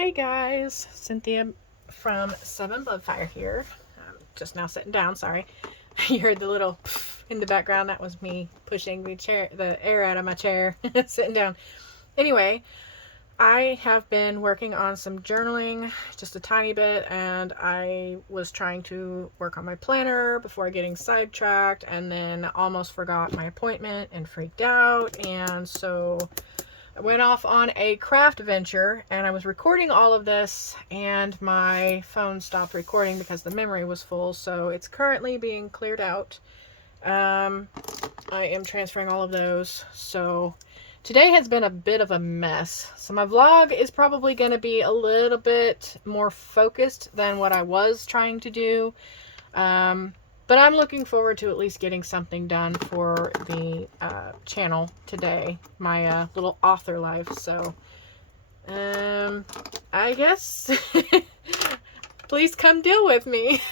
Hey guys, Cynthia from Seven Bloodfire here. Just now sitting down, sorry. You heard the little in the background. That was me pushing the air out of my chair, sitting down. Anyway, I have been working on some journaling, just a tiny bit, and I was trying to work on my planner before getting sidetracked, and then almost forgot my appointment and freaked out, and so I went off on a craft venture, and I was recording all of this, and my phone stopped recording because the memory was full, so it's currently being cleared out. I am transferring all of those, so today has been a bit of a mess. So my vlog is probably going to be a little bit more focused than what I was trying to do. But I'm looking forward to at least getting something done for the channel today, my little author life. So, I guess please come deal with me.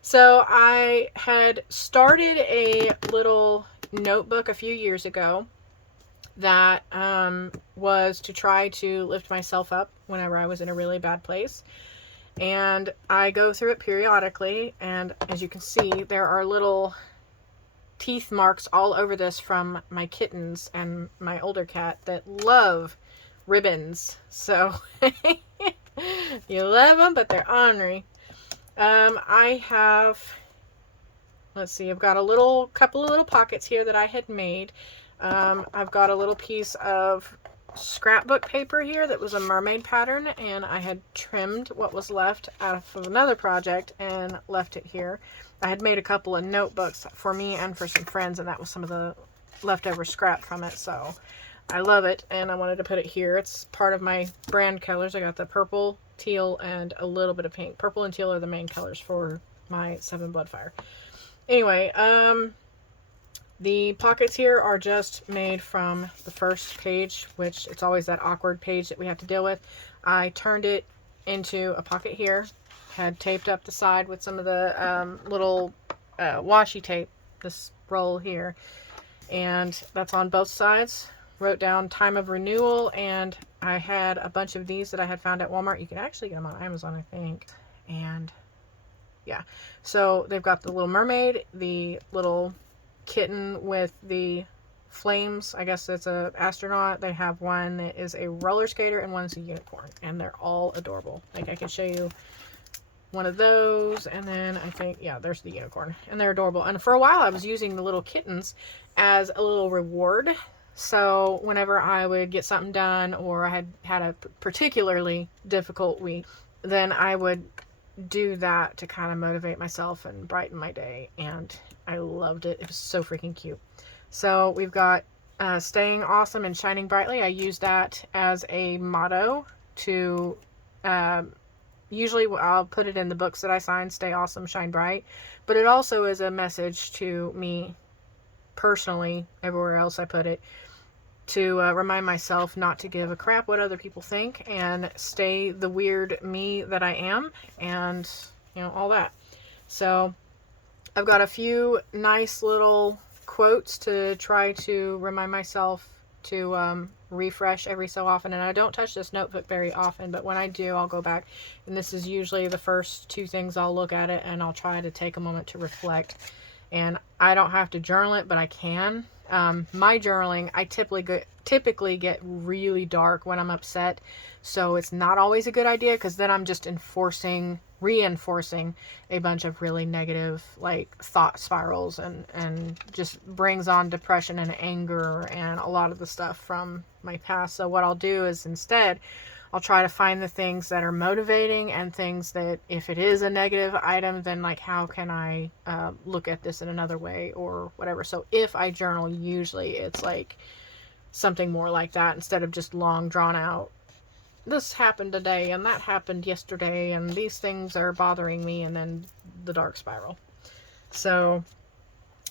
So I had started a little notebook a few years ago that was to try to lift myself up whenever I was in a really bad place. And I go through it periodically, and as you can see, there are little teeth marks all over this from my kittens and my older cat that love ribbons. So you love them, but they're ornery. I have, let's see, I've got a couple of little pockets here that I had made. I've got a little piece of scrapbook paper here that was a mermaid pattern, and I had trimmed what was left out of another project and left it here. I had made a couple of notebooks for me and for some friends, and that was some of the leftover scrap from it, so I love it, and I wanted to put it here. It's part of my brand colors. I got the purple, teal, and a little bit of pink. Purple and teal are the main colors for my Seven Bloodfire. Anyway, the pockets here are just made from the first page, which it's always that awkward page that we have to deal with. I turned it into a pocket here, had taped up the side with some of the little washi tape, this roll here, and that's on both sides. Wrote down time of renewal, and I had a bunch of these that I had found at Walmart. You can actually get them on Amazon, I think. And yeah, so they've got the little mermaid, the little kitten with the flames. I guess it's a astronaut. They have one that is a roller skater and one is a unicorn, and they're all adorable. Like, I can show you one of those, and then I think, yeah, there's the unicorn, and they're adorable. And for a while I was using the little kittens as a little reward. So whenever I would get something done, or I had a particularly difficult week, then I would do that to kind of motivate myself and brighten my day, and I loved it. It was so freaking cute. So we've got staying awesome and shining brightly. I use that as a motto to usually I'll put it in the books that I sign, stay awesome, shine bright, but it also is a message to me personally, everywhere else I put it, to remind myself not to give a crap what other people think and stay the weird me that I am, and all that. So I've got a few nice little quotes to try to remind myself to refresh every so often, and I don't touch this notebook very often, but when I do, I'll go back, and this is usually the first two things I'll look at it, and I'll try to take a moment to reflect. And I don't have to journal it, but I can. My journaling, I typically get really dark when I'm upset, so it's not always a good idea, because then I'm just reinforcing a bunch of really negative, like, thought spirals, and just brings on depression and anger and a lot of the stuff from my past. So what I'll do is, instead, I'll try to find the things that are motivating, and things that, if it is a negative item, then, like, how can I look at this in another way, or whatever. So if I journal, usually it's like something more like that, instead of just long drawn out, this happened today and that happened yesterday and these things are bothering me, and then the dark spiral. So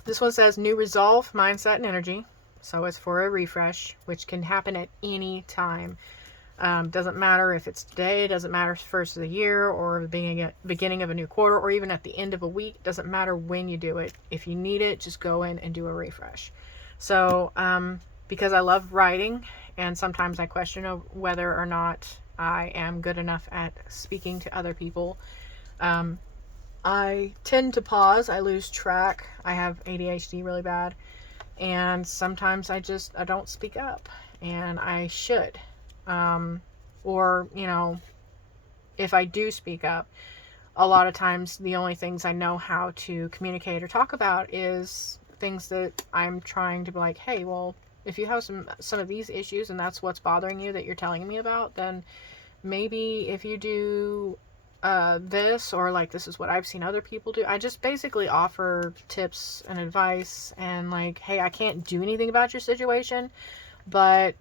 this one says new resolve, mindset, and energy. So it's for a refresh, which can happen at any time. Doesn't matter if it's today, doesn't matter if it's first of the year, or the beginning of a new quarter, or even at the end of a week. Doesn't matter when you do it. If you need it, just go in and do a refresh. So because I love writing And sometimes I question whether or not I am good enough at speaking to other people. I tend to pause. I lose track. I have ADHD really bad. And sometimes I don't speak up. And I should. Or, if I do speak up, a lot of times the only things I know how to communicate or talk about is things that I'm trying to be like, hey, well, if you have some of these issues and that's what's bothering you that you're telling me about, then maybe if you do this, or like this is what I've seen other people do. I just basically offer tips and advice and like, hey, I can't do anything about your situation, but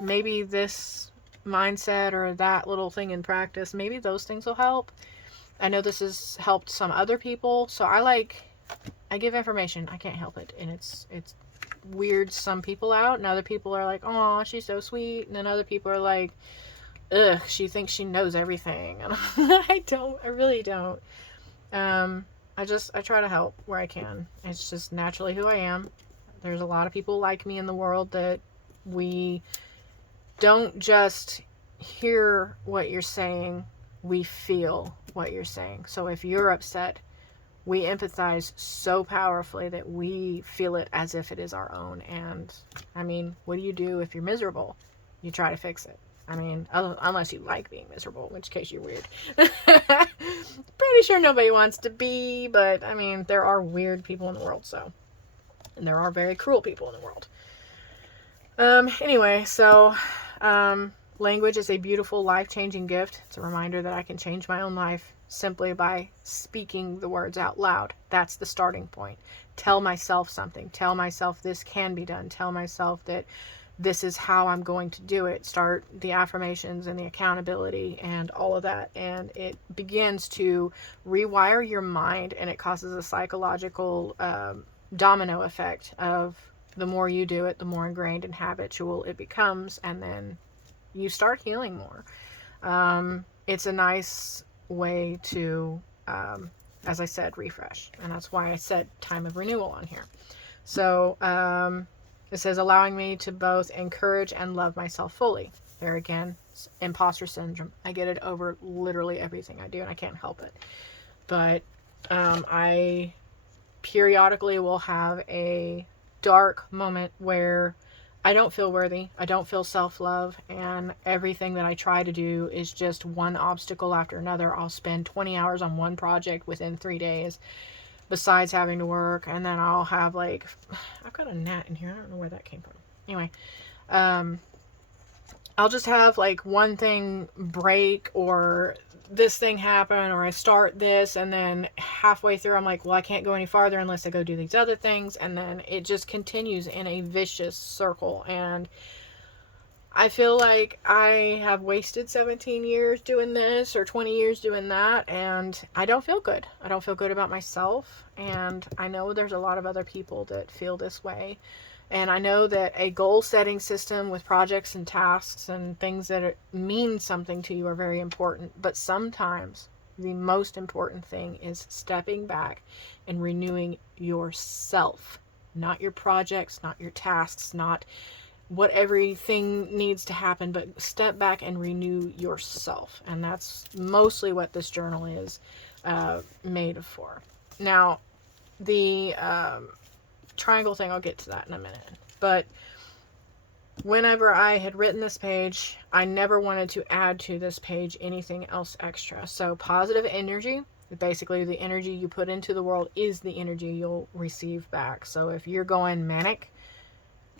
maybe this mindset or that little thing in practice, maybe those things will help. I know this has helped some other people, so I give information. I can't help it, and it's weird some people out, and other people are like, oh, she's so sweet, and then other people are like, ugh, she thinks she knows everything. And I really don't. I try to help where I can. It's just naturally who I am. There's a lot of people like me in the world that we don't just hear what you're saying, we feel what you're saying. So if you're upset, we empathize so powerfully that we feel it as if it is our own. And I mean, what do you do if you're miserable? You try to fix it. I mean, unless you like being miserable, in which case you're weird. Pretty sure nobody wants to be, but I mean, there are weird people in the world, so. And there are very cruel people in the world. Anyway, so language is a beautiful, life-changing gift. It's a reminder that I can change my own life simply by speaking the words out loud. That's the starting point. Tell myself something. Tell myself this can be done. Tell myself that this is how I'm going to do it. Start the affirmations and the accountability and all of that. And it begins to rewire your mind, and it causes a psychological domino effect of the more you do it, the more ingrained and habitual it becomes, and then you start healing more. It's a nice way to, as I said, refresh. And that's why I said time of renewal on here. So it says, allowing me to both encourage and love myself fully. There again, imposter syndrome. I get it over literally everything I do, and I can't help it. But I periodically will have a dark moment where I don't feel worthy, I don't feel self-love, and everything that I try to do is just one obstacle after another. I'll spend 20 hours on one project within 3 days, besides having to work, and then I'll have like, I've got a gnat in here, I don't know where that came from. Anyway, I'll just have like one thing break, or this thing happen, or I start this, and then halfway through I'm like, well, I can't go any farther unless I go do these other things, and then it just continues in a vicious circle. And I feel like I have wasted 17 years doing this, or 20 years doing that, and I don't feel good. I don't feel good about myself, and I know there's a lot of other people that feel this way. And I know that a goal-setting system with projects and tasks and things that mean something to you are very important. But sometimes the most important thing is stepping back and renewing yourself. Not your projects, not your tasks, not what everything needs to happen, but step back and renew yourself. And that's mostly what this journal is made for. Now, the triangle thing, I'll get to that in a minute. But whenever I had written this page, I never wanted to add to this page anything else extra. So positive energy, basically the energy you put into the world is the energy you'll receive back. So if you're going manic,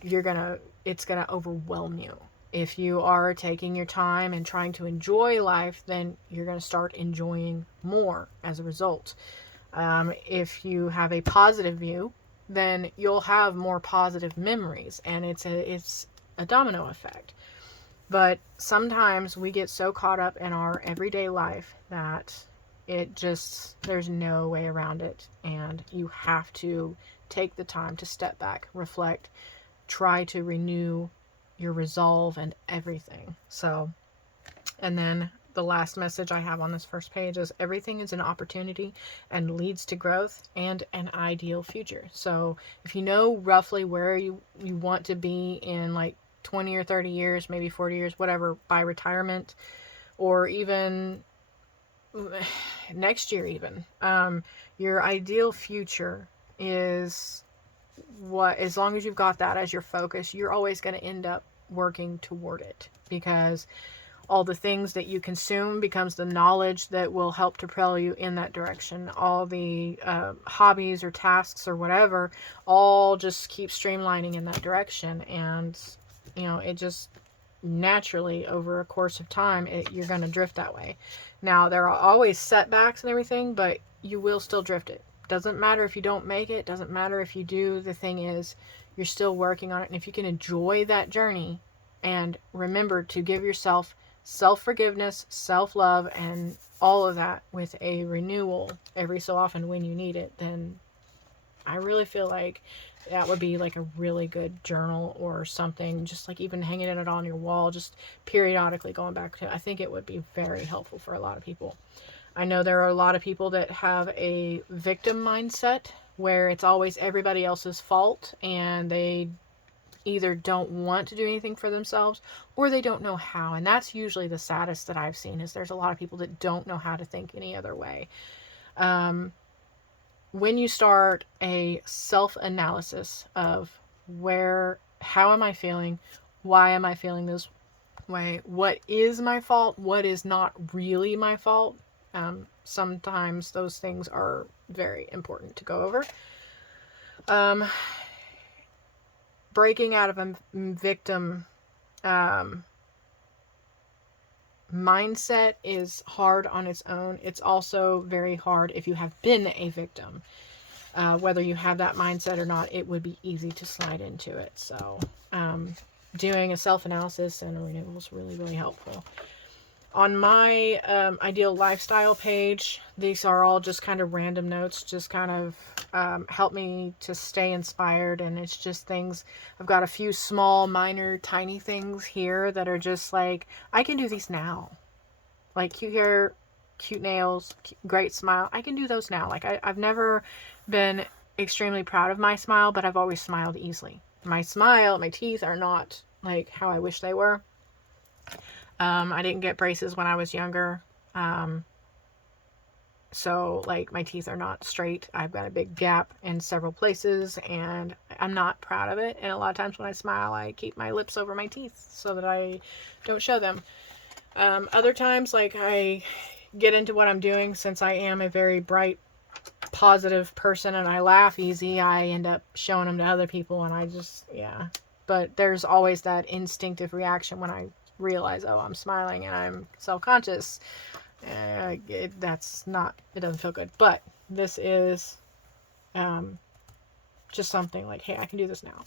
it's gonna overwhelm you. If you are taking your time and trying to enjoy life, then you're gonna start enjoying more as a result. If you have a positive view, then you'll have more positive memories, and it's a domino effect. But sometimes we get so caught up in our everyday life that there's no way around it, and you have to take the time to step back, reflect, try to renew your resolve and everything. So, and then the last message I have on this first page is everything is an opportunity and leads to growth and an ideal future. So if you know roughly where you want to be in like 20 or 30 years, maybe 40 years, whatever, by retirement, or even next year even. Your ideal future is what, as long as you've got that as your focus, you're always going to end up working toward it, because all the things that you consume becomes the knowledge that will help to propel you in that direction. All the hobbies or tasks or whatever, all just keep streamlining in that direction. And, you know, it just naturally over a course of time, you're going to drift that way. Now, there are always setbacks and everything, but you will still drift it. Doesn't matter if you don't make it. Doesn't matter if you do. The thing is, you're still working on it. And if you can enjoy that journey and remember to give yourself self-forgiveness, self-love, and all of that with a renewal every so often when you need it, then I really feel like that would be like a really good journal or something, just like even hanging it on your wall, just periodically going back to it. I think it would be very helpful for a lot of people. I know there are a lot of people that have a victim mindset where it's always everybody else's fault, and they either don't want to do anything for themselves or they don't know how. And that's usually the saddest that I've seen, is there's a lot of people that don't know how to think any other way. When you start a self-analysis of how am I feeling? Why am I feeling this way? What is my fault? What is not really my fault? Sometimes those things are very important to go over. Breaking out of a victim mindset is hard on its own. It's also very hard if you have been a victim. Whether you have that mindset or not, it would be easy to slide into it. So doing a self-analysis and a renewal is really, really helpful. On my ideal lifestyle page, these are all just kind of random notes, just kind of help me to stay inspired. And it's just things, I've got a few small, minor, tiny things here that are just like, I can do these now. Like cute hair, cute nails, great smile. I can do those now. Like I've never been extremely proud of my smile, but I've always smiled easily. My smile, my teeth are not like how I wish they were. I didn't get braces when I was younger. So like my teeth are not straight. I've got a big gap in several places and I'm not proud of it. And a lot of times when I smile, I keep my lips over my teeth so that I don't show them. Other times, like I get into what I'm doing, since I am a very bright, positive person and I laugh easy, I end up showing them to other people and I just, yeah. But there's always that instinctive reaction when I realize, oh, I'm smiling and I'm self-conscious. It doesn't feel good. But this is just something like, hey, I can do this now.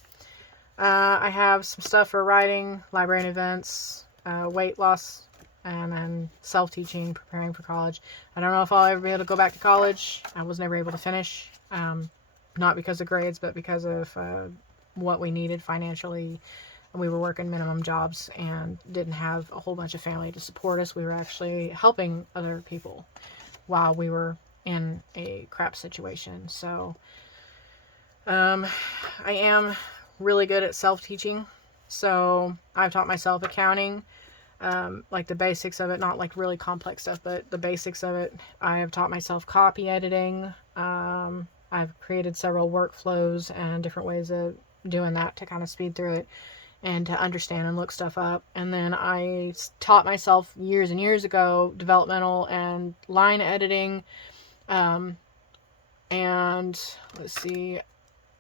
I have some stuff for writing, library and events, weight loss, and then self-teaching, preparing for college. I don't know if I'll ever be able to go back to college. I was never able to finish, not because of grades, but because of what we needed financially. We were working minimum jobs and didn't have a whole bunch of family to support us. We were actually helping other people while we were in a crap situation. So I am really good at self-teaching. So I've taught myself accounting, like the basics of it, not like really complex stuff, but the basics of it. I have taught myself copy editing. I've created several workflows and different ways of doing that to kind of speed through it and to understand and look stuff up. And then I taught myself years and years ago developmental and line editing, and let's see,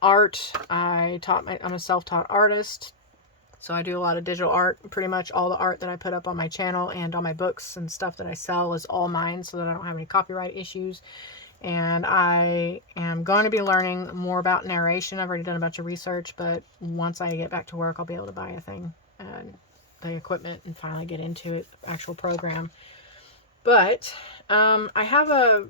art. I'm a self-taught artist, so I do a lot of digital art. Pretty much all the art that I put up on my channel and on my books and stuff that I sell is all mine, so that I don't have any copyright issues. And I am going to be learning more about narration. I've already done a bunch of research, but once I get back to work, I'll be able to buy a thing and the equipment and finally get into it, the actual program. But I have a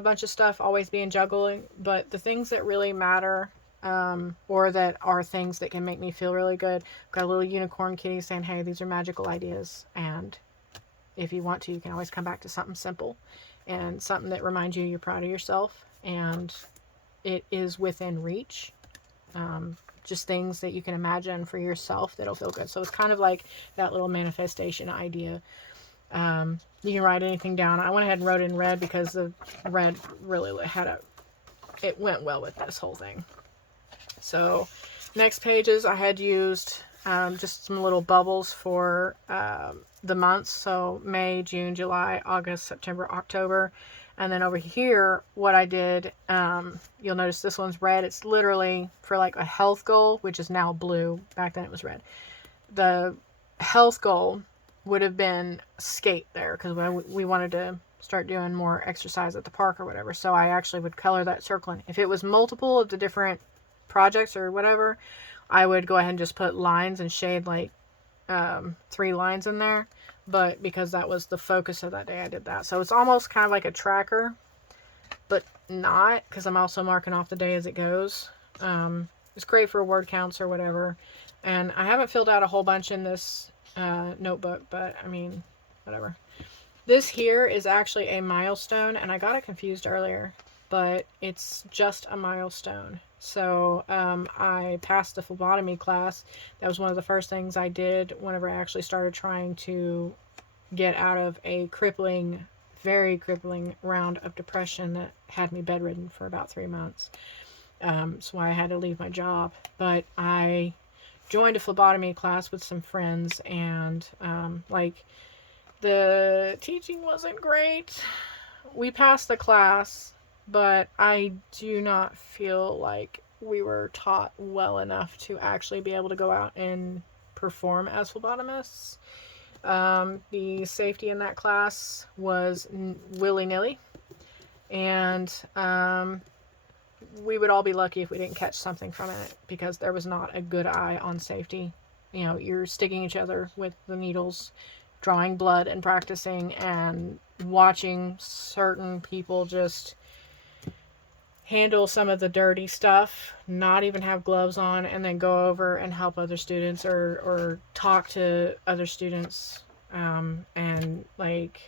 bunch of stuff always being juggling, but the things that really matter, or that are things that can make me feel really good, I've got a little unicorn kitty saying, hey, these are magical ideas, and if you want to, you can always come back to something simple and something that reminds you you're proud of yourself and it is within reach. just things that you can imagine for yourself that'll feel good. So it's kind of like that little manifestation idea. You can write anything down. I went ahead and wrote in red because the red really it went well with this whole thing. So next pages I had used just some little bubbles for the months. So May, June, July, August, September, October. And then over here, what I did, you'll notice this one's red. It's literally for like a health goal, which is now blue. Back then it was red. The health goal would have been skate there because we wanted to start doing more exercise at the park or whatever. So I actually would color that circle in. If it was multiple of the different projects or whatever, I would go ahead and just put lines and shade like 3 lines in there. But because that was the focus of that day, I did that. So it's almost kind of like a tracker, but not, because I'm also marking off the day as it goes. It's great for word counts or whatever. And I haven't filled out a whole bunch in this notebook, but I mean, whatever. This here is actually a milestone, and I got it confused earlier, but it's just a milestone. So I passed the phlebotomy class. That was one of the first things I did whenever I actually started trying to get out of a crippling, very crippling round of depression that had me bedridden for about 3 months. So I had to leave my job. But I joined a phlebotomy class with some friends, and like the teaching wasn't great. We passed the class, but I do not feel like we were taught well enough to actually be able to go out and perform as phlebotomists. The safety in that class was willy-nilly, and we would all be lucky if we didn't catch something from it, because there was not a good eye on safety. You know, you're sticking each other with the needles, drawing blood and practicing, and watching certain people just handle some of the dirty stuff, not even have gloves on, and then go over and help other students or talk to other students. And like,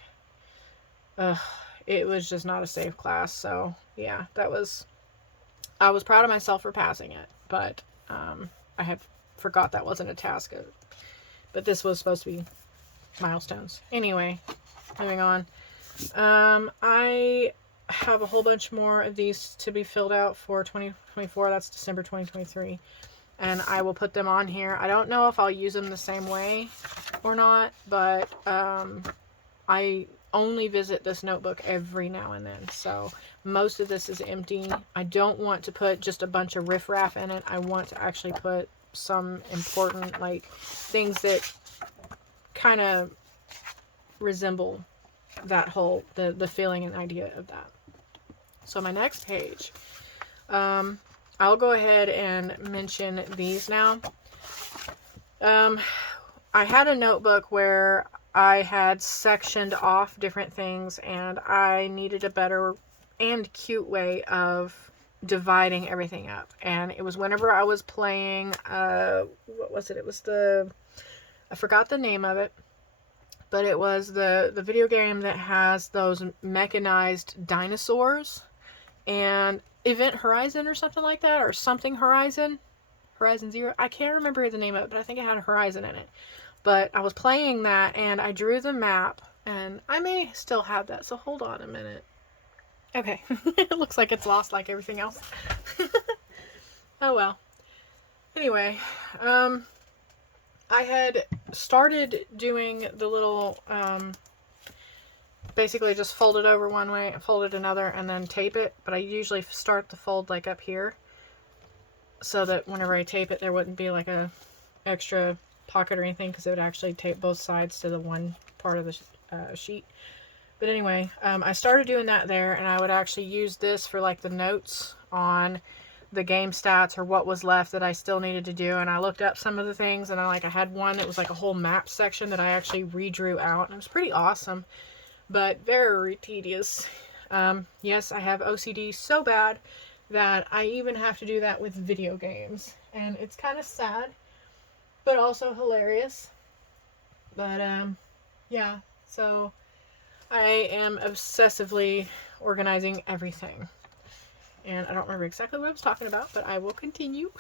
it was just not a safe class. So yeah, I was proud of myself for passing it, but I had forgot that wasn't a task. But this was supposed to be milestones. Anyway, moving on. I have a whole bunch more of these to be filled out for 2024. That's December 2023. And I will put them on here. I don't know if I'll use them the same way or not, but I only visit this notebook every now and then. So most of this is empty. I don't want to put just a bunch of riffraff in it. I want to actually put some important, like, things that kind of resemble that whole, the feeling and idea of that. So my next page, I'll go ahead and mention these now. I had a notebook where I had sectioned off different things, and I needed a better and cute way of dividing everything up. And it was whenever I was playing, what was it? It was I forgot the name of it, but it was the video game that has those mechanized dinosaurs, and Event Horizon or something like that, or something Horizon Zero. I can't remember the name of it, but I think it had a Horizon in it. But I was playing that, and I drew the map, and I may still have that, so hold on a minute. Okay, it looks like it's lost like everything else. Oh well. Anyway, I had started doing the little, basically just fold it over one way, fold it another, and then tape it. But I usually start the fold like up here, so that whenever I tape it, there wouldn't be like a extra pocket or anything, because it would actually tape both sides to the one part of the sheet. But anyway, I started doing that there, and I would actually use this for like the notes on the game stats or what was left that I still needed to do. And I looked up some of the things, and I had one that was like a whole map section that I actually redrew out, and it was pretty awesome, but very tedious. Yes, I have OCD so bad that I even have to do that with video games, and it's kind of sad, but also hilarious. But yeah, so I am obsessively organizing everything. and I don't remember exactly what I was talking about, but I will continue.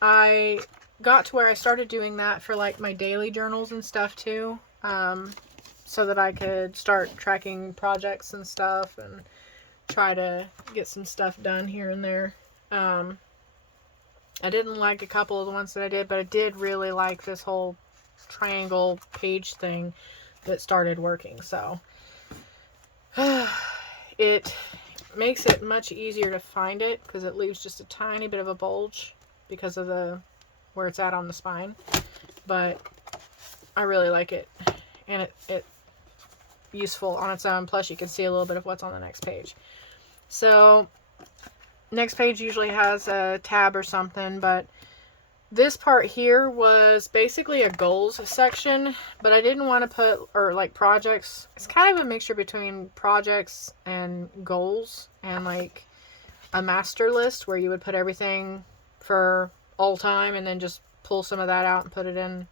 I got to where I started doing that for like my daily journals and stuff too, so that I could start tracking projects and stuff and try to get some stuff done here and there. I didn't like a couple of the ones that I did, but I did really like this whole triangle page thing that started working. So it makes it much easier to find it because it leaves just a tiny bit of a bulge because of the where it's at on the spine. But I really like it, and it useful on its own. Plus you can see a little bit of what's on the next page. So next page usually has a tab or something, but this part here was basically a goals section, but I didn't want to put, or like projects. It's kind of a mixture between projects and goals, and like a master list where you would put everything for all time and then just pull some of that out and put it in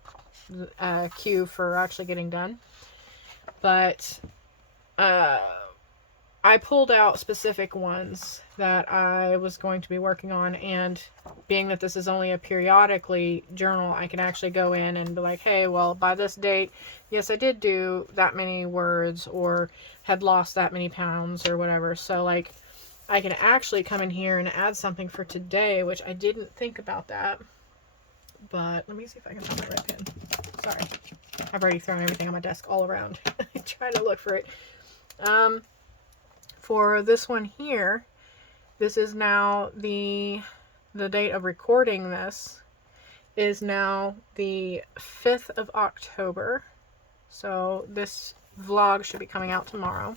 a queue for actually getting done. But I pulled out specific ones that I was going to be working on, and being that this is only a periodically journal, I can actually go in and be like, hey, well, by this date, yes, I did do that many words or had lost that many pounds or whatever. So like I can actually come in here and add something for today, which I didn't think about that. But let me see if I can find my red pen. Sorry, I've already thrown everything on my desk all around. Trying to look for it. For this one here, this is now the date of recording this is now the 5th of October. So this vlog should be coming out tomorrow.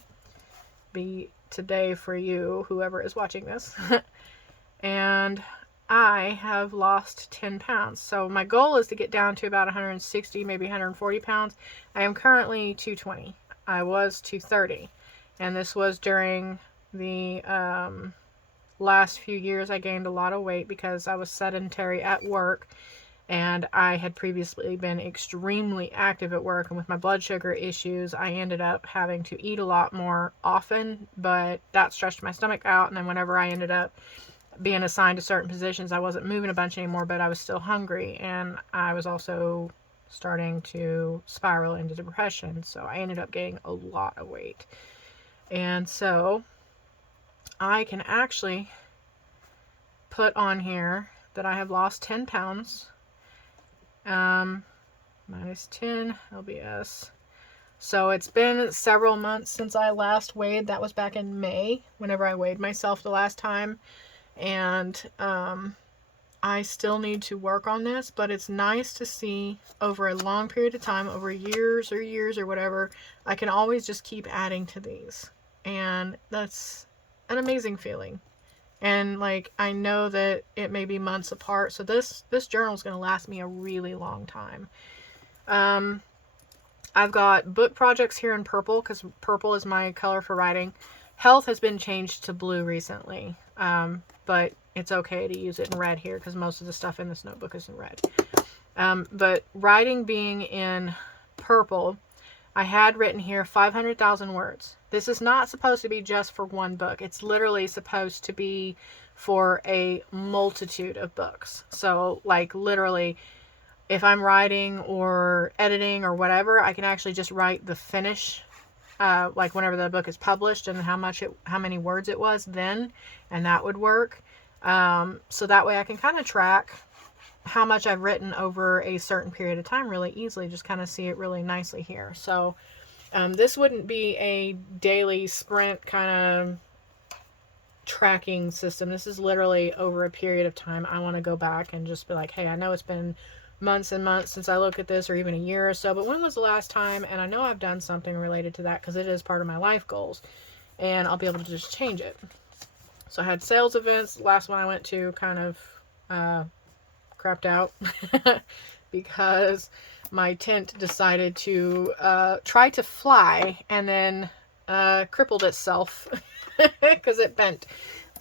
Be today for you, whoever is watching this. And I have lost 10 pounds. So my goal is to get down to about 160, maybe 140 pounds. I am currently 220. I was 230. And this was during the last few years. I gained a lot of weight because I was sedentary at work, and I had previously been extremely active at work, and with my blood sugar issues I ended up having to eat a lot more often, but that stretched my stomach out. And then whenever I ended up being assigned to certain positions, I wasn't moving a bunch anymore, but I was still hungry, and I was also starting to spiral into depression. So I ended up gaining a lot of weight. And so I can actually put on here that I have lost 10 pounds. Minus 10 LBS. So it's been several months since I last weighed. That was back in May, whenever I weighed myself the last time. And I still need to work on this, but it's nice to see over a long period of time, over years or whatever, I can always just keep adding to these. And that's an amazing feeling. And like, I know that it may be months apart, so this journal is going to last me a really long time. I've got book projects here in purple because purple is my color for writing. Health has been changed to blue recently, but it's okay to use it in red here because most of the stuff in this notebook is in red. But writing being in purple, I had written here 500,000 words. This is not supposed to be just for one book. It's literally supposed to be for a multitude of books. So like literally, if I'm writing or editing or whatever, I can actually just write the finish, like whenever the book is published and how many words it was then, and that would work. So that way I can kind of track how much I've written over a certain period of time really easily, just kind of see it really nicely here. So this wouldn't be a daily sprint kind of tracking system. This is literally over a period of time. I want to go back and just be like, hey, I know it's been months and months since I look at this, or even a year or so, but when was the last time? And I know I've done something related to that because it is part of my life goals, and I'll be able to just change it. So I had sales events. The last one I went to kind of crapped out because my tent decided to try to fly and then crippled itself because it bent.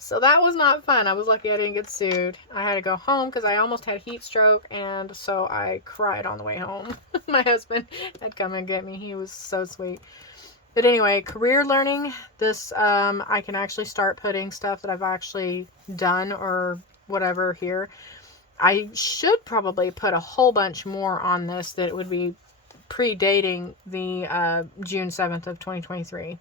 So that was not fun. I was lucky I didn't get sued. I had to go home because I almost had heat stroke, and so I cried on the way home. My husband had come and get me. He was so sweet. But anyway, career learning, this, I can actually start putting stuff that I've actually done or whatever here. I should probably put a whole bunch more on this that would be predating the June 7th of 2023.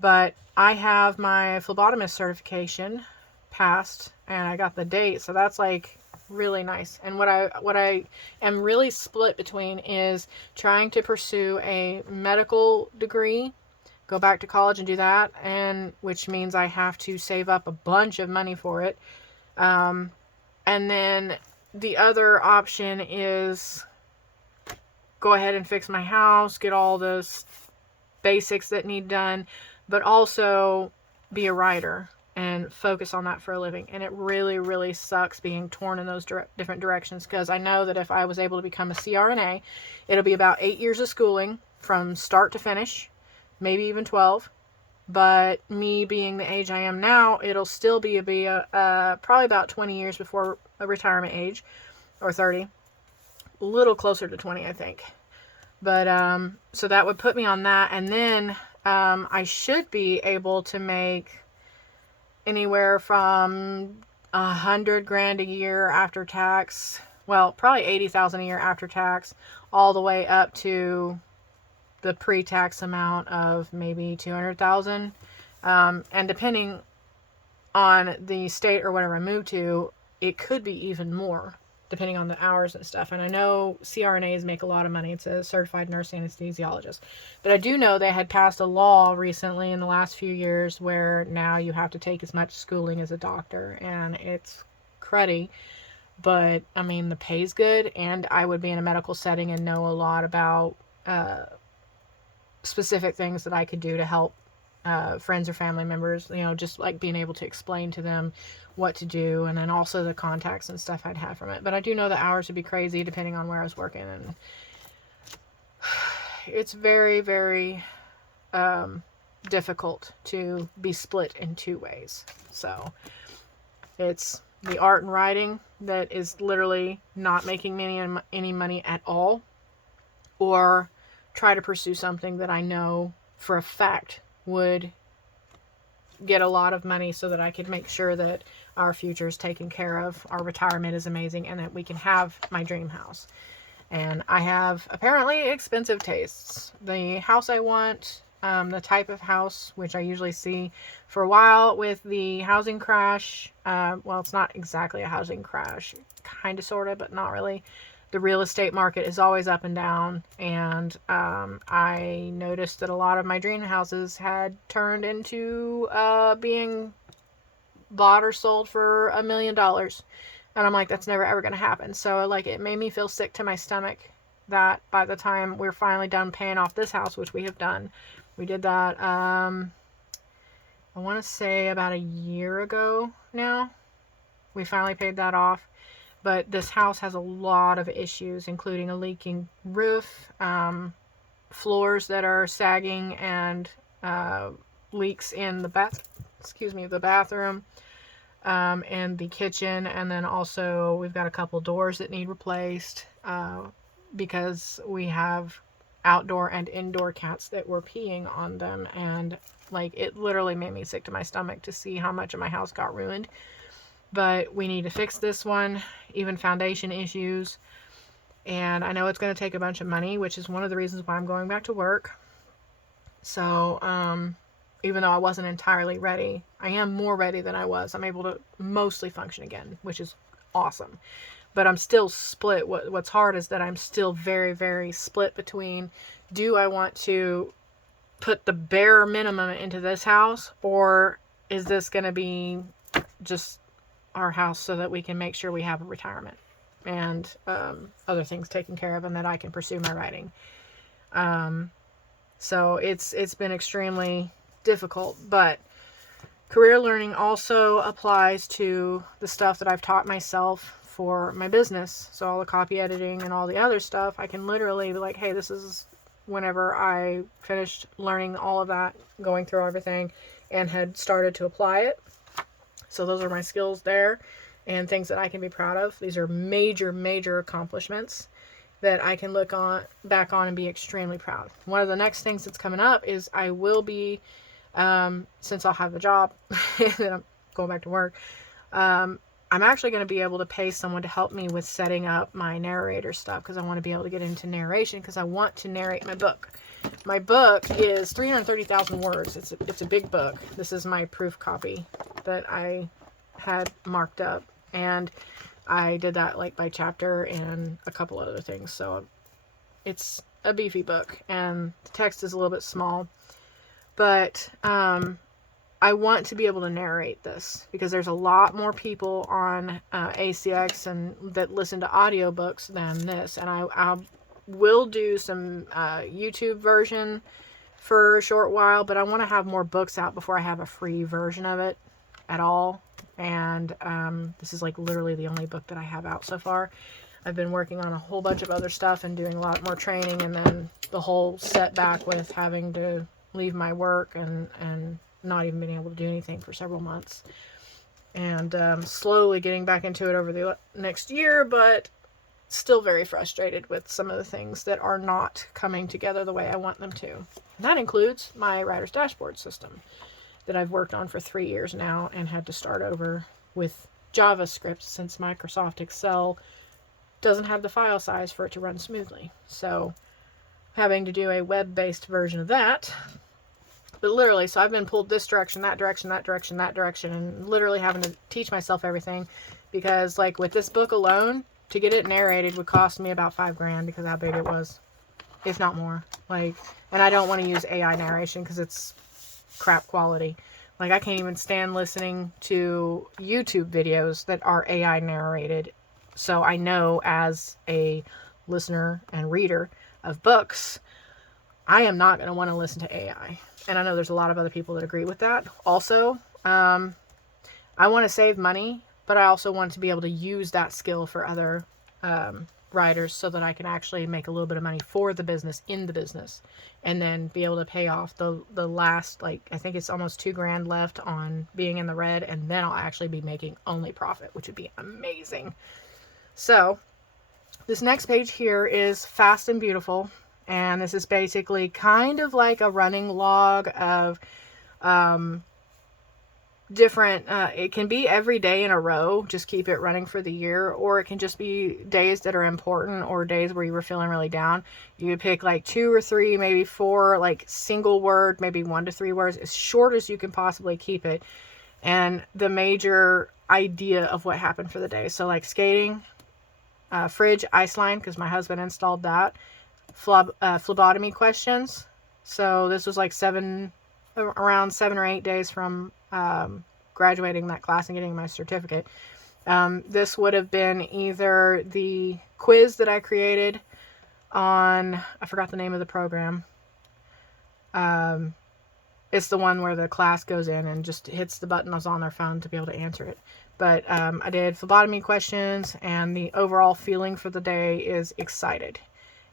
But I have my phlebotomist certification passed, and I got the date, so that's like really nice. And what I am really split between is trying to pursue a medical degree, go back to college and do that, and which means I have to save up a bunch of money for it. And then the other option is go ahead and fix my house, get all those basics that need done, but also be a writer and focus on that for a living. And it really, really sucks being torn in those different directions, because I know that if I was able to become a CRNA, it'll be about 8 years of schooling from start to finish, maybe even 12. But me being the age I am now, it'll still be probably about 20 years before a retirement age, or 30. A little closer to 20, I think. But so that would put me on that, and then I should be able to make anywhere from $100,000 a year after tax. Well, probably $80,000 a year after tax, all the way up to the pre-tax amount of maybe $200,000. And depending on the state or whatever I move to, it could be even more, depending on the hours and stuff. And I know CRNAs make a lot of money. It's a certified nurse anesthesiologist. But I do know they had passed a law recently in the last few years where now you have to take as much schooling as a doctor. And it's cruddy. But, I mean, the pay's good. And I would be in a medical setting and know a lot about specific things that I could do to help friends or family members, you know, just like being able to explain to them what to do, and then also the contacts and stuff I'd have from it. But I do know the hours would be crazy depending on where I was working, and it's very, very difficult to be split in two ways. So it's the art and writing that is literally not making any money at all, or try to pursue something that I know for a fact would get a lot of money so that I could make sure that our future is taken care of, our retirement is amazing, and that we can have my dream house. And I have apparently expensive tastes. The house I want, the type of house, which I usually see for a while with the housing crash, well, it's not exactly a housing crash, kind of, sort of, but not really. The real estate market is always up and down, and I noticed that a lot of my dream houses had turned into being bought or sold for $1 million. And I'm like, that's never ever going to happen. So, like, it made me feel sick to my stomach that by the time we're finally done paying off this house, which we have done, we did that, I want to say about a year ago now, we finally paid that off. But this house has a lot of issues, including a leaking roof, floors that are sagging, and leaks in the bathroom, and the kitchen. And then also we've got a couple doors that need replaced because we have outdoor and indoor cats that were peeing on them. And like, it literally made me sick to my stomach to see how much of my house got ruined. But we need to fix this one, even foundation issues. And I know it's going to take a bunch of money, which is one of the reasons why I'm going back to work. So, even though I wasn't entirely ready, I am more ready than I was. I'm able to mostly function again, which is awesome. But I'm still split. What's hard is that I'm still very, very split between, do I want to put the bare minimum into this house, or is this going to be just our house so that we can make sure we have a retirement and other things taken care of, and that I can pursue my writing. So it's been extremely difficult. But career learning also applies to the stuff that I've taught myself for my business. So all the copy editing and all the other stuff, I can literally be like, hey, this is whenever I finished learning all of that, going through everything, and had started to apply it. So those are my skills there and things that I can be proud of. These are major, major accomplishments. that I can look back on and be extremely proud. One of the next things that's coming up is I will be, since I'll have a job and I'm going back to work, I'm actually going to be able to pay someone to help me with setting up my narrator stuff, because I want to be able to get into narration, because I want to narrate my book. My book is 330,000 words. It's a big book. This is my proof copy that I had marked up, and I did that like by chapter and a couple other things. So it's a beefy book, and the text is a little bit small, but I want to be able to narrate this, because there's a lot more people on ACX and that listen to audiobooks than this. And I will do some YouTube version for a short while, but I want to have more books out before I have a free version of it at all. And this is like literally the only book that I have out so far. I've been working on a whole bunch of other stuff and doing a lot more training, and then the whole setback with having to leave my work and not even being able to do anything for several months, and slowly getting back into it over the next year, but still very frustrated with some of the things that are not coming together the way I want them to. And that includes my writer's dashboard system that I've worked on for 3 years now and had to start over with JavaScript, since Microsoft Excel doesn't have the file size for it to run smoothly. So having to do a web-based version of that. But literally, so I've been pulled this direction, that direction, that direction, that direction, and literally having to teach myself everything, because like with this book alone, to get it narrated would cost me about $5,000, because of how big it was, if not more. Like, and I don't want to use AI narration because it's crap quality. Like, I can't even stand listening to YouTube videos that are AI narrated. So I know, as a listener and reader of books, I am not going to want to listen to AI. And I know there's a lot of other people that agree with that. Also, I want to save money, but I also want to be able to use that skill for other writers, so that I can actually make a little bit of money for the business, in the business, and then be able to pay off the last, like, I think it's almost $2,000 left on being in the red, and then I'll actually be making only profit, which would be amazing. So this next page here is Fast and Beautiful, and this is basically kind of like a running log of different, it can be every day in a row, just keep it running for the year, or it can just be days that are important, or days where you were feeling really down. You could pick like 2 or 3, maybe 4, like single word, maybe 1 to 3 words, as short as you can possibly keep it, and the major idea of what happened for the day. So like skating, fridge, ice line, because my husband installed that, phlebotomy questions. So this was like around 7 or 8 days from graduating that class and getting my certificate. This would have been either the quiz that I created on, I forgot the name of the program. It's the one where the class goes in and just hits the buttons on their phone to be able to answer it. But I did phlebotomy questions, and the overall feeling for the day is excited.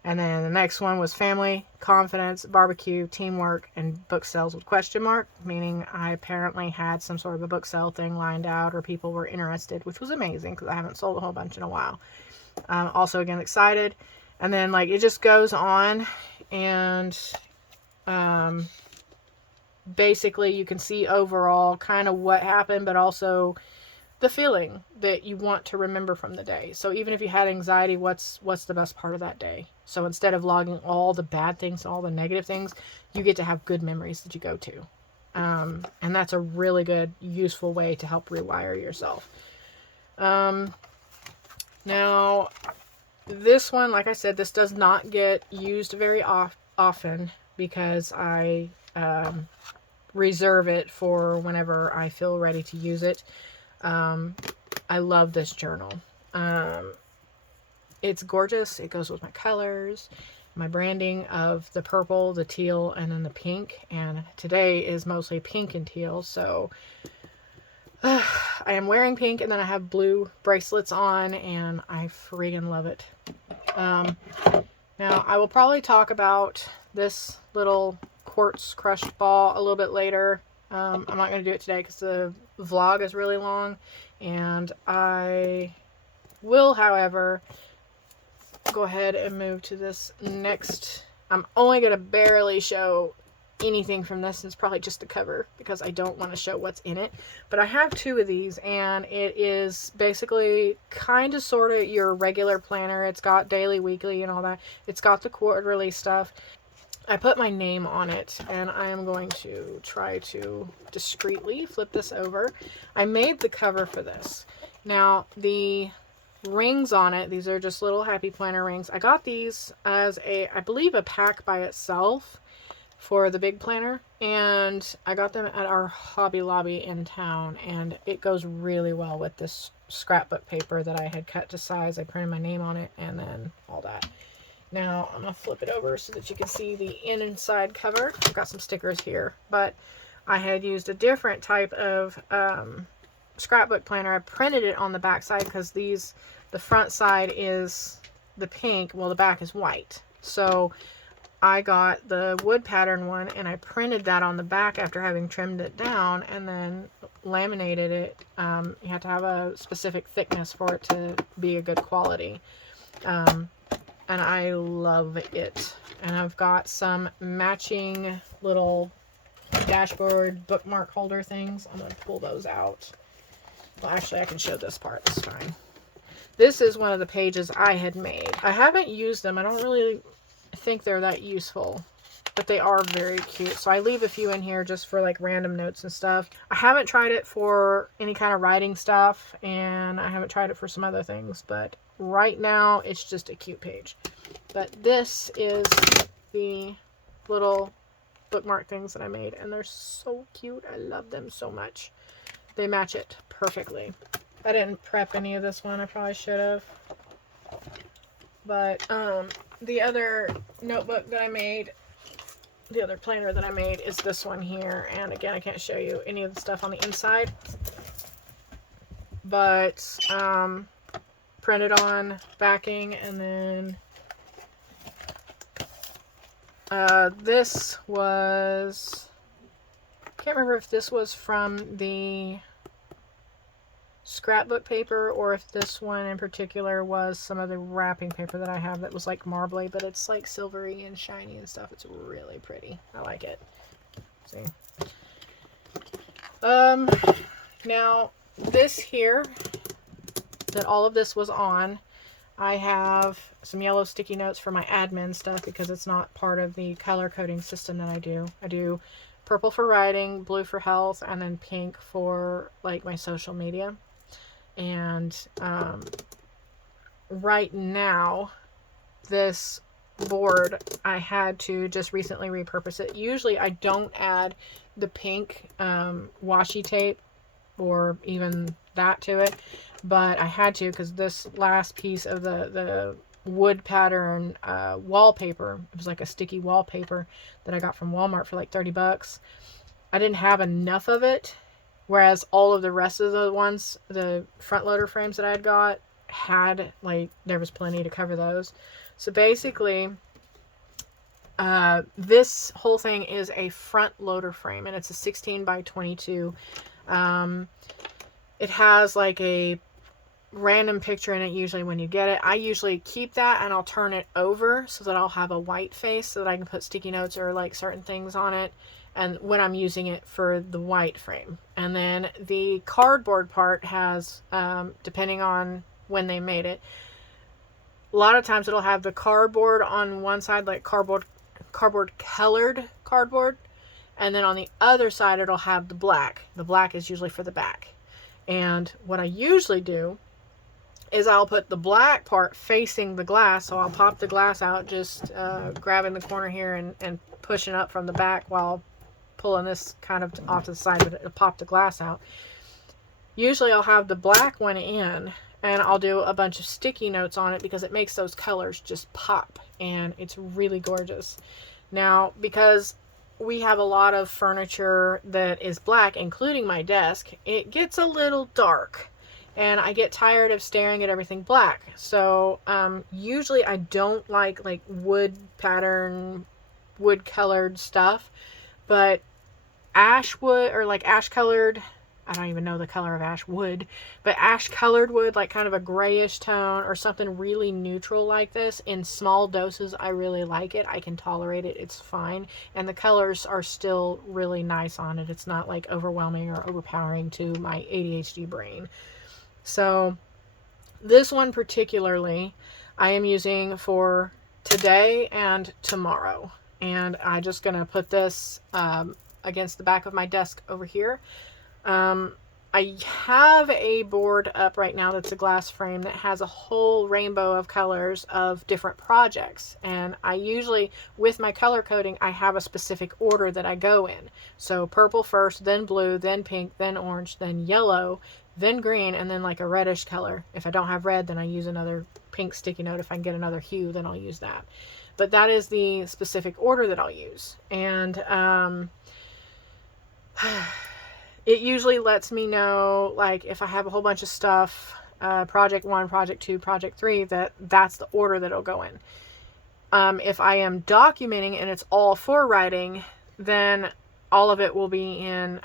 And then the next one was family, confidence, barbecue, teamwork, and book sales with question mark, meaning I apparently had some sort of a book sale thing lined out, or people were interested, which was amazing because I haven't sold a whole bunch in a while. Also, again, excited. And then, like, it just goes on, and basically you can see overall kind of what happened, but also the feeling that you want to remember from the day. So even if you had anxiety, what's the best part of that day? So instead of logging all the bad things, all the negative things, you get to have good memories that you go to. And that's a really good, useful way to help rewire yourself. Now, this one, like I said, this does not get used very often, because I reserve it for whenever I feel ready to use it. I love this journal. It's gorgeous. It goes with my colors, my branding of the purple, the teal, and then the pink. And today is mostly pink and teal. So I am wearing pink, and then I have blue bracelets on, and I freaking love it. Now, I will probably talk about this little quartz crushed ball a little bit later. I'm not going to do it today because the vlog is really long, and I will, however, go ahead and move to this next. I'm only going to barely show anything from this. It's probably just the cover because I don't want to show what's in it. But I have 2 of these, and it is basically kind of sort of your regular planner. It's got daily, weekly, and all that. It's got the quarterly stuff. I put my name on it, and I am going to try to discreetly flip this over. I made the cover for this. Now, the rings on it, these are just little happy planner rings. I got these as I believe a pack by itself for the big planner, and I got them at our Hobby Lobby in town, and it goes really well with this scrapbook paper that I had cut to size. I printed my name on it and then all that. Now I'm going to flip it over so that you can see the inside cover. I've got some stickers here, but I had used a different type of scrapbook planner. I printed it on the back side because the front side is the pink, well the back is white. So I got the wood pattern one and I printed that on the back after having trimmed it down and then laminated it. You have to have a specific thickness for it to be a good quality. And I love it. And I've got some matching little dashboard bookmark holder things. I'm going to pull those out. Well, actually, I can show this part. It's fine. This is one of the pages I had made. I haven't used them. I don't really think they're that useful, but they are very cute. So I leave a few in here just for like random notes and stuff. I haven't tried it for any kind of writing stuff, and I haven't tried it for some other things, but right now it's just a cute page. But this is the little bookmark things that I made, and they're so cute. I love them so much. They match it perfectly. I didn't prep any of this one. I probably should have. But the other notebook that I made, the other planner that I made is this one here. And again, I can't show you any of the stuff on the inside. But printed on backing, and then this was, can't remember if this was from the scrapbook paper or if this one in particular was some of the wrapping paper that I have that was like marbly, but it's like silvery and shiny and stuff. It's really pretty. I like it. See? Now this here that all of this was on, I have some yellow sticky notes for my admin stuff because it's not part of the color coding system that I do. I do purple for writing, blue for health, and then pink for like my social media. And right now, this board, I had to just recently repurpose it. Usually I don't add the pink washi tape or even that to it, but I had to because this last piece of the wood pattern wallpaper, it was like a sticky wallpaper that I got from Walmart for like 30 bucks. I didn't have enough of it, whereas all of the rest of the ones, the front loader frames that I had got, had like, there was plenty to cover those. So basically this whole thing is a front loader frame, and it's a 16 by 22. It has like a random picture in it usually when you get it. I usually keep that and I'll turn it over so that I'll have a white face so that I can put sticky notes or like certain things on it, and when I'm using it for the white frame. And then the cardboard part has, depending on when they made it, a lot of times it'll have the cardboard on one side, like cardboard colored cardboard, and then on the other side it'll have the black. The black is usually for the back. And what I usually do is I'll put the black part facing the glass. So I'll pop the glass out, just grabbing the corner here and pushing up from the back while pulling this kind of off to the side, but it'll pop the glass out. Usually I'll have the black one in, and I'll do a bunch of sticky notes on it because it makes those colors just pop, and it's really gorgeous. Now, because we have a lot of furniture that is black, including my desk, it gets a little dark, and I get tired of staring at everything black. So usually I don't like wood pattern, wood colored stuff, but ash wood or like ash colored I don't even know the color of ash wood, but ash colored wood, like kind of a grayish tone or something really neutral like this. In small doses, I really like it. I can tolerate it. It's fine. And the colors are still really nice on it. It's not like overwhelming or overpowering to my ADHD brain. So this one particularly, I am using for today and tomorrow. And I'm just going to put this against the back of my desk over here. I have a board up right now that's a glass frame that has a whole rainbow of colors of different projects. And I usually, with my color coding, I have a specific order that I go in. So purple first, then blue, then pink, then orange, then yellow, then green, and then like a reddish color. If I don't have red, then I use another pink sticky note. If I can get another hue, then I'll use that. But that is the specific order that I'll use. And it usually lets me know, like, if I have a whole bunch of stuff, project 1, project 2, project 3, that's the order that it'll go in. If I am documenting and it's all for writing, then all of it will be in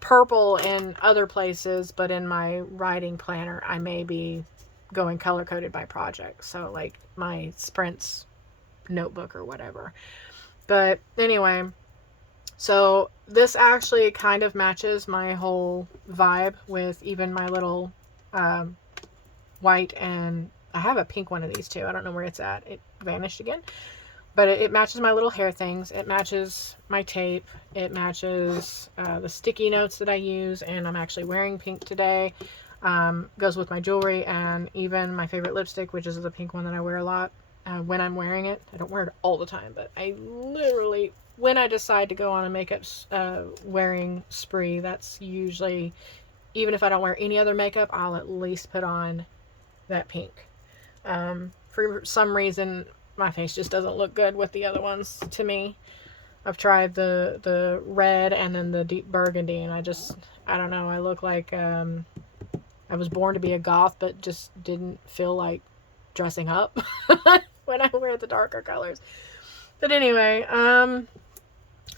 purple in other places, but in my writing planner, I may be going color coded by project. So like my sprints notebook or whatever. But anyway, so this actually kind of matches my whole vibe with even my little white, and I have a pink one of these too. I don't know where it's at. It vanished again. But it matches my little hair things. It matches my tape. It matches the sticky notes that I use. And I'm actually wearing pink today. Goes with my jewelry and even my favorite lipstick, which is the pink one that I wear a lot when I'm wearing it. I don't wear it all the time, but I literally, when I decide to go on a makeup wearing spree, that's usually, even if I don't wear any other makeup, I'll at least put on that pink. For some reason, my face just doesn't look good with the other ones to me. I've tried the red and then the deep burgundy, and I don't know, I look like I was born to be a goth, but just didn't feel like dressing up when I wear the darker colors. But anyway, and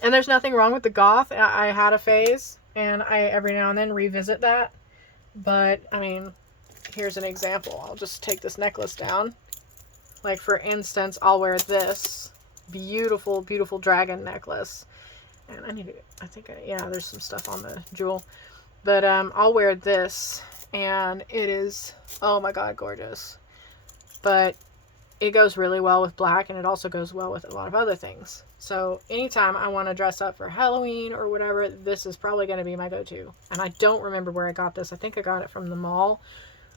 there's nothing wrong with the goth. I had a phase, and I every now and then revisit that. But, I mean, here's an example. I'll just take this necklace down. Like, for instance, I'll wear this beautiful, beautiful dragon necklace. And there's some stuff on the jewel. But I'll wear this, and it is, oh my god, gorgeous. But it goes really well with black, and it also goes well with a lot of other things. So anytime I want to dress up for Halloween or whatever, this is probably going to be my go-to. And I don't remember where I got this. I think I got it from the mall.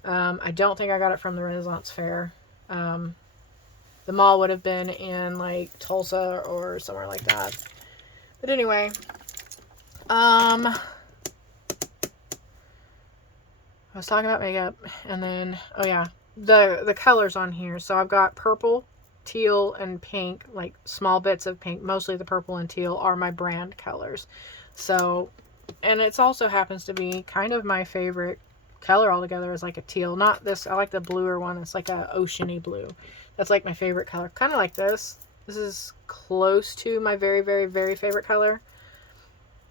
I don't think I got it from the Renaissance Fair. The mall would have been in like Tulsa or somewhere like that. But anyway, I was talking about makeup, and then, oh yeah, the colors on here. So I've got purple, teal, and pink, like small bits of pink. Mostly the purple and teal are my brand colors. So, and it also happens to be kind of my favorite color altogether is like a teal. Not this, I like the bluer one. It's like a oceany blue. That's like my favorite color. Kind of like this. This is close to my very, very, very favorite color.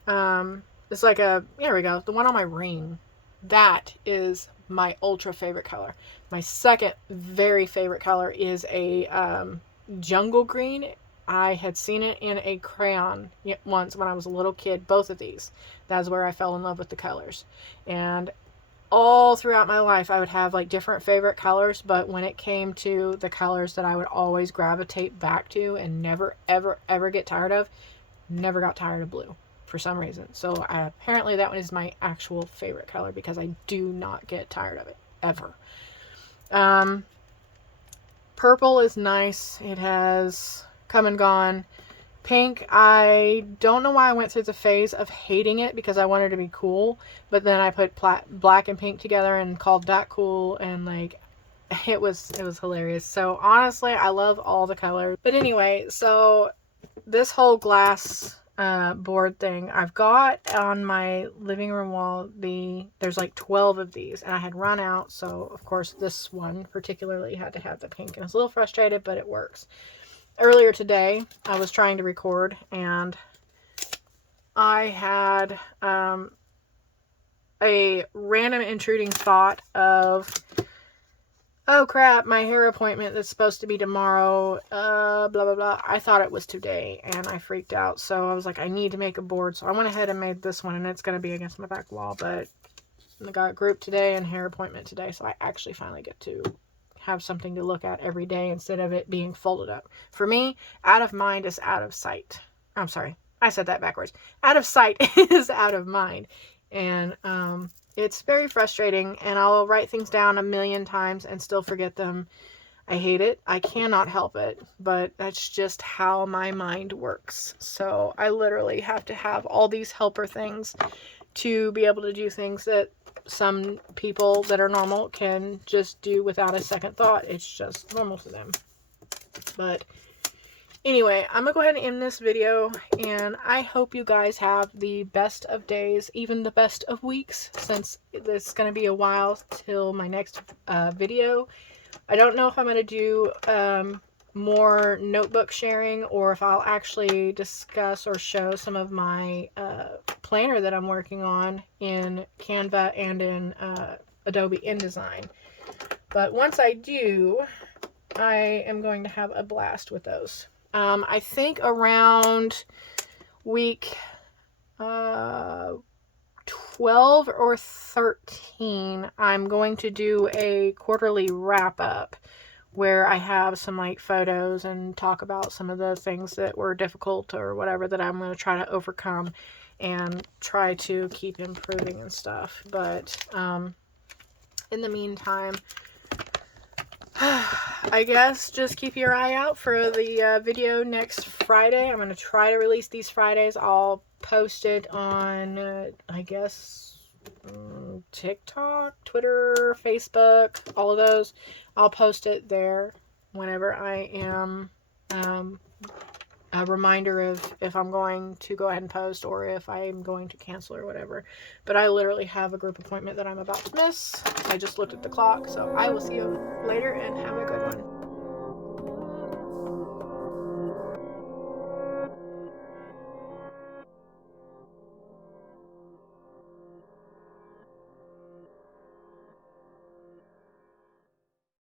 It's like a, here we go, the one on my ring. That is my ultra favorite color. My second very favorite color is a jungle green. I had seen it in a crayon once when I was a little kid. Both of these. That's where I fell in love with the colors. And all throughout my life, I would have like different favorite colors, but when it came to the colors that I would always gravitate back to and never, ever, ever get tired of, never got tired of blue for some reason. So apparently that one is my actual favorite color because I do not get tired of it, ever. Purple is nice. It has come and gone. Pink, I don't know why I went through the phase of hating it because I wanted to be cool, but then I put black and pink together and called that cool, and like it was hilarious. So honestly, I love all the colors. But anyway, so this whole glass board thing I've got on my living room wall, there's like 12 of these, and I had run out, so of course this one particularly had to have the pink, and I was a little frustrated, but it works. Earlier today, I was trying to record, and I had a random intruding thought of, oh crap, my hair appointment that's supposed to be tomorrow, blah, blah, blah. I thought it was today, and I freaked out. So I was like, I need to make a board. So I went ahead and made this one, and it's going to be against my back wall. But I got group today and hair appointment today, so I actually finally get to have something to look at every day instead of it being folded up. For me, out of mind is out of sight. I'm sorry, I said that backwards. Out of sight is out of mind. And it's very frustrating, and I'll write things down a million times and still forget them. I hate it. I cannot help it, but that's just how my mind works. So I literally have to have all these helper things to be able to do things that some people that are normal can just do without a second thought. It's just normal to them. But anyway, I'm going to go ahead and end this video, and I hope you guys have the best of days, even the best of weeks, since it's going to be a while till my next video. I don't know if I'm going to do more notebook sharing, or if I'll actually discuss or show some of my planner that I'm working on in Canva and in Adobe InDesign. But once I do, I am going to have a blast with those. I think around week 12 or 13, I'm going to do a quarterly wrap-up where I have some like photos and talk about some of the things that were difficult or whatever that I'm going to try to overcome and try to keep improving and stuff. But in the meantime, I guess just keep your eye out for the video next Friday. I'm going to try to release these Fridays. I'll post it on, I guess, TikTok, Twitter, Facebook, all of those. I'll post it there whenever I am a reminder of if I'm going to go ahead and post or if I'm going to cancel or whatever. But I literally have a group appointment that I'm about to miss. I just looked at the clock, so I will see you later and have a good one.